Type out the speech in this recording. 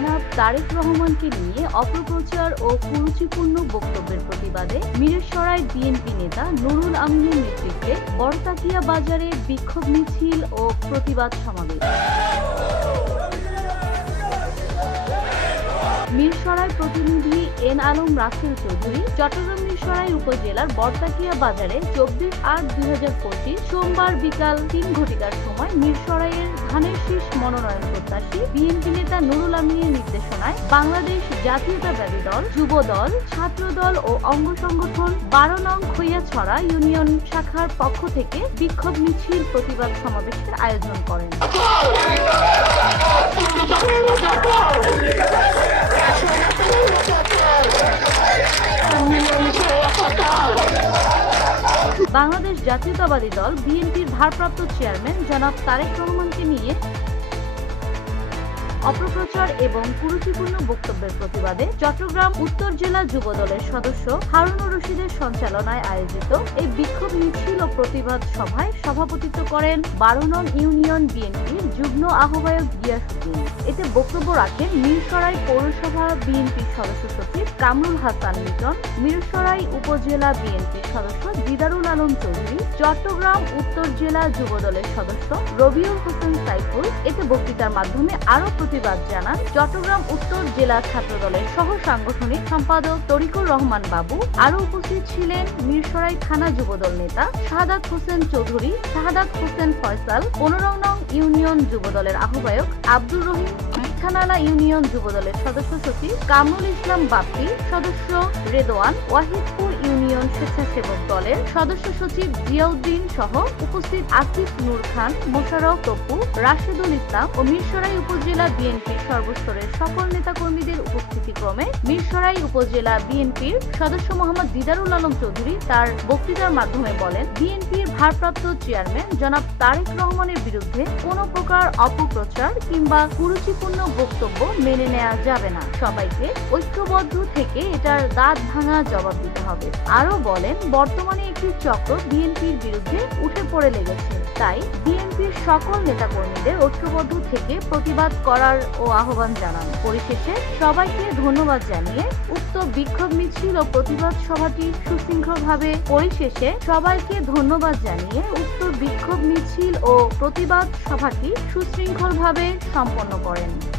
জনাব তারেক রহমানকে নিয়ে অপপ্রচার ও কুরুচিপূর্ণ বক্তব্যের প্রতিবাদে মিরেশ্বরায় বিএনপি নেতা নুরুল আমিনের নেতৃত্বে বড়তাকিয়া বাজারে বিক্ষোভ মিছিল ও প্রতিবাদ সমাবেশ। মিরসরাই প্রতিনিধি এন আলম রাসেল চৌধুরী চট্টগ্রাম মিরসরাই উপজেলার বর্তাকিয়া বাজারে চব্বিশ আট দুই সোমবার বিকাল তিন ঘটিকার সময় মিরসরাইয়ের ধানের শীষ মনোনয়ন প্রত্যাশী বিএনপি নেতা নুরুল আমিনের নির্দেশনায় বাংলাদেশ জাতীয়তাবাদী দল, যুব দল, ছাত্র দল ও অঙ্গ সংগঠন বারো নং খৈয়াছড়া ইউনিয়ন শাখার পক্ষ থেকে বিক্ষোভ মিছিল প্রতিবাদ সমাবেশের আয়োজন করেন। বাংলাদেশ জাতীয়তাবাদী দল বিএনপির ভারপ্রাপ্ত চেয়ারম্যান জনাব তারেক রহমানকে নিয়ে অপপ্রচার এবং কুরুচিপূর্ণ বক্তব্যের প্রতিবাদে চট্টগ্রাম উত্তর জেলা যুব দলের সদস্য হারুনুর রশিদের সঞ্চালনায় আয়োজিত এই বিক্ষোভ মিছিল ও প্রতিবাদ সভায় সভাপতিত্ব করেন বারো নং ইউনিয়ন বিএনপির যুগ্ম আহ্বায়ক গিয়াসুদ্দিন এতে বক্তব্য রাখেন মিরসরাই পৌরসভা বিএনপির সদস্য সচিব কামরুল হাসান লিটন মিরসরাই উপজেলা বিএনপির সদস্য দিদারুল আলম চৌধুরী, চট্টগ্রাম উত্তর জেলা যুব দলের সদস্য রবিউল হোসেন সাইফুল। এতে বক্তৃতার মাধ্যমে আরও প্রতিবাদ জানান চট্টগ্রাম উত্তর জেলা ছাত্র দলের সহ সাংগঠনিক সম্পাদক তরিকুর রহমান বাবু। আরও উপস্থিত ছিলেন মিরসরাই থানা যুবদল নেতা শাহাদাত হোসেন চৌধুরী, শাহাদাত হোসেন ফয়সাল, পনেরো নং ইউনিয়ন যুবদলের আহ্বায়ক আব্দুর রহিম থানালা ইউনিয়ন যুবদলের সদস্য সচিব কামরুল ইসলাম বাপ্পি সদস্য রেদওয়ান ওয়াহিদপুর ইউনিয়ন স্বেচ্ছাসেবক দলের সদস্য সচিব জিয়াউদ্দিন সহ উপস্থিত আসিফ নূর খান মোশারফ তপু, রাশেদুল ইসলাম ও মিরসরাই উপজেলা বিএনপির সর্বস্তরের সকল নেতাকর্মীদের উপস্থিতি ক্রমে মিরসরাই উপজেলা বিএনপির সদস্য মোহাম্মদ দিদারুল আলম চৌধুরী তার বক্তৃতার মাধ্যমে বলেন, বিএনপির ভারপ্রাপ্ত চেয়ারম্যান জনাব তারেক রহমানের বিরুদ্ধে কোনো প্রকার অপপ্রচার কিংবা কুরুচিপূর্ণ বক্তব্য মেনে নেওয়া যাবে না। সবাইকে ঐক্যবদ্ধ থেকে এটার দাঁত ভাঙা জবাব দিতে হবে। আরও বলেন, বর্তমানে একটি চক্র বিএনপির বিরুদ্ধে উঠে পড়ে লেগেছে। তাই বিএনপির সকল নেতাকর্মীদের ঐক্যবদ্ধ থেকে প্রতিবাদ করার ও আহ্বান জানান। পরিশেষে সবাইকে ধন্যবাদ জানিয়ে উক্ত বিক্ষোভ মিছিল ও প্রতিবাদ সভাটি সুশৃঙ্খলভাবে পরিশেষে সবাইকে ধন্যবাদ জানিয়ে উক্ত বিক্ষোভ মিছিল ও প্রতিবাদ সভাটি সুশৃঙ্খলভাবে সম্পন্ন করেন।